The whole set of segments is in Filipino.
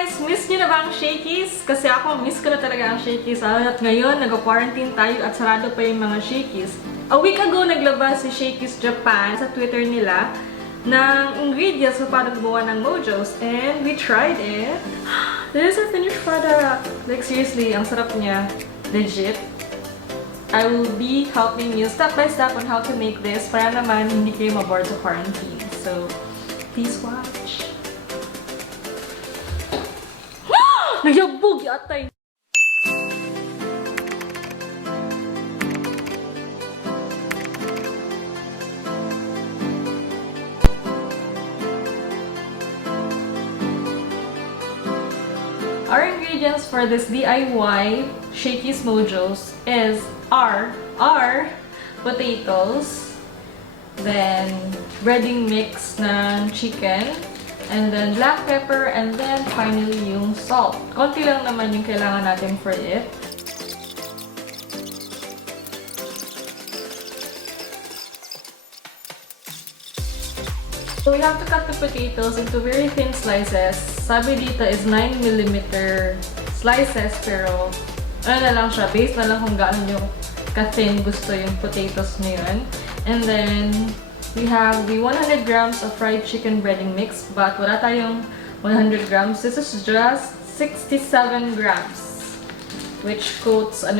guys! Miss nyo na ba ang Shakey's? Kasi ako, miss ko na talaga ang Shakey's. At ngayon, nag-quarantine tayo at sarado pa yung mga Shakey's. A week ago, naglabas si Shakey's Japan sa Twitter nila ng ingredients para gumawa ng mojos. And we tried it. This is a finished product. Like seriously, ang sarap niya. Legit. I will be helping you step by step on how to make this para naman hindi kayo maboard sa quarantine. So, please watch. Nagyabog yatay! Our ingredients for this DIY Shakey'S Mojos are potatoes, then breading mix ng chicken, and then black pepper, and then finally yung salt. Konti lang naman yung kailangan natin for it. So we have to cut the potatoes into very thin slices. Sabi dito is 9mm slices, pero ano na lang siya, based na lang kung gaano yung ka-thin gusto yung potatoes nyo yun. And then we have the 100 grams of fried chicken breading mix, but wala tayong 100 grams. This is just 67 grams, which coats, 1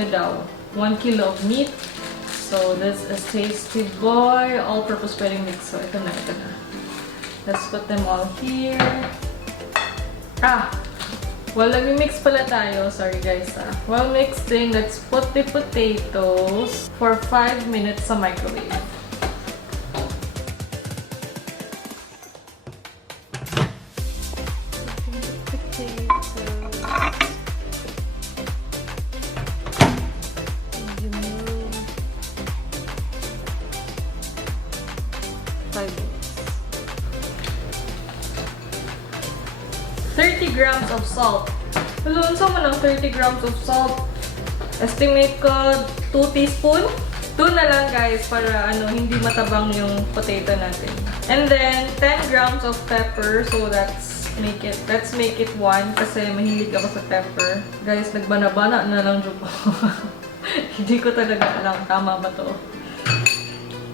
kilo of meat. So this is Tasty Boy all-purpose breading mix. So ito na. Let's put them all here. While nag-mix pala tayo, sorry guys while mixing, let's put the potatoes for 5 minutes sa microwave. $30 grams of salt. Tulungan sa mo ng 30 grams of salt. Estimate ko 2 teaspoon. 2 na lang guys para hindi matabang yung potato natin. And then 10 grams of pepper. So let's make it 1 kasi mahilig ako sa pepper. Guys, nagbana-bana na lang dyan po. Hindi ko talaga alam tama ba to.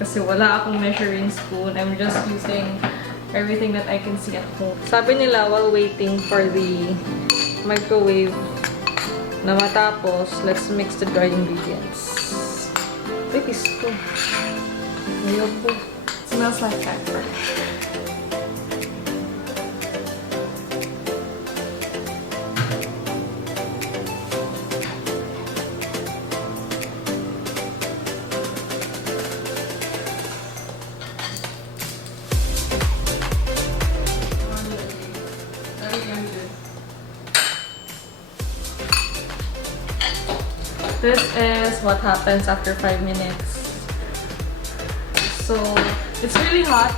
Kasi wala akong measuring spoon. I'm just using everything that I can see at home. Sabi nila while waiting for the microwave na matapos, let's mix the dry ingredients. Wait, is to. Ayoko. Smells like pepper. This is what happens after 5 minutes. So, it's really hot.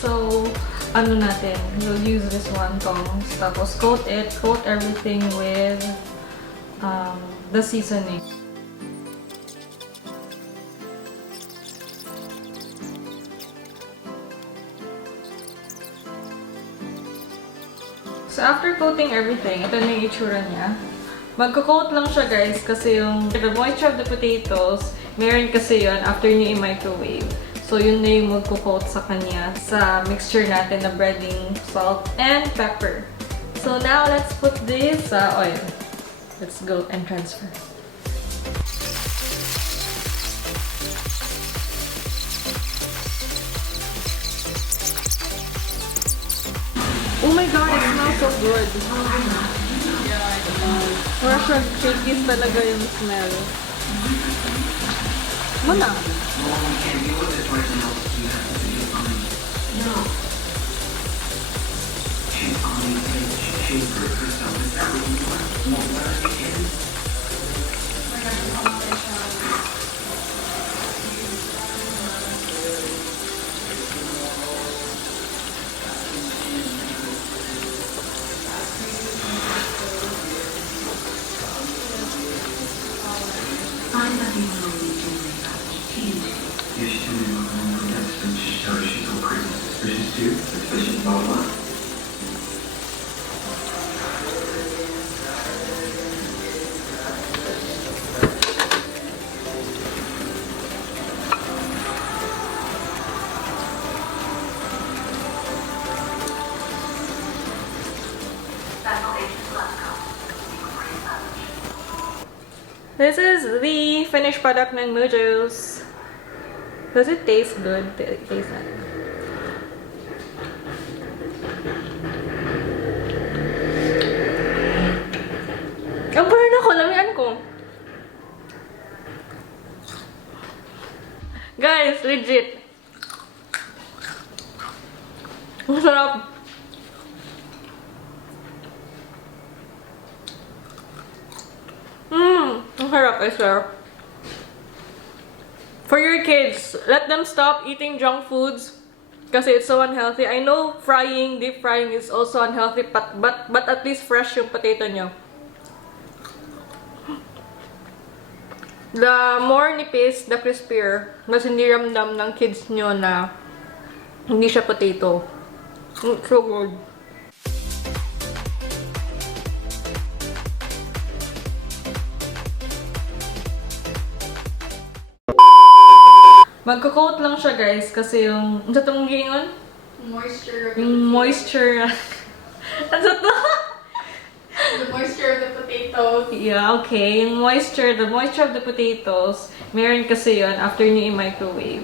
So, natin, we'll use this one tongs. Tapos, coat everything with the seasoning. So, after coating everything, ito na yung itsura niya. Magko-coat lang siya guys kasi yung the moisture of the potatoes, meron kasi yun after nyo i-microwave. So yun na yung magko-coat sa kanya sa mixture natin na breading, salt, and pepper. So now let's put this sa oil. Let's go and transfer. Oh my god, it smells so good. Or Shakey's talaga yung smell. Mana? This is the finished product ng Mojos. Does it taste good? Taste that. Ang burn ako, lamian ko. Guys, legit. Ang sarap. Ang sarap, I swear. For your kids, let them stop eating junk foods kasi it's so unhealthy. I know frying, deep frying is also unhealthy, but at least fresh yung potato nyo. The more nipis, the crispier. Mas hindi ramdam ng kids nyo na hindi siya potato. It's so good. Magko-coat lang siya, guys, kasi yung... Ano sa itong gingon? Moisture. Yung moisture. Ano sa ito? The moisture of the potatoes. Yeah, okay. Yung moisture, the moisture of the potatoes, meron kasi yun after nyo i-microwave.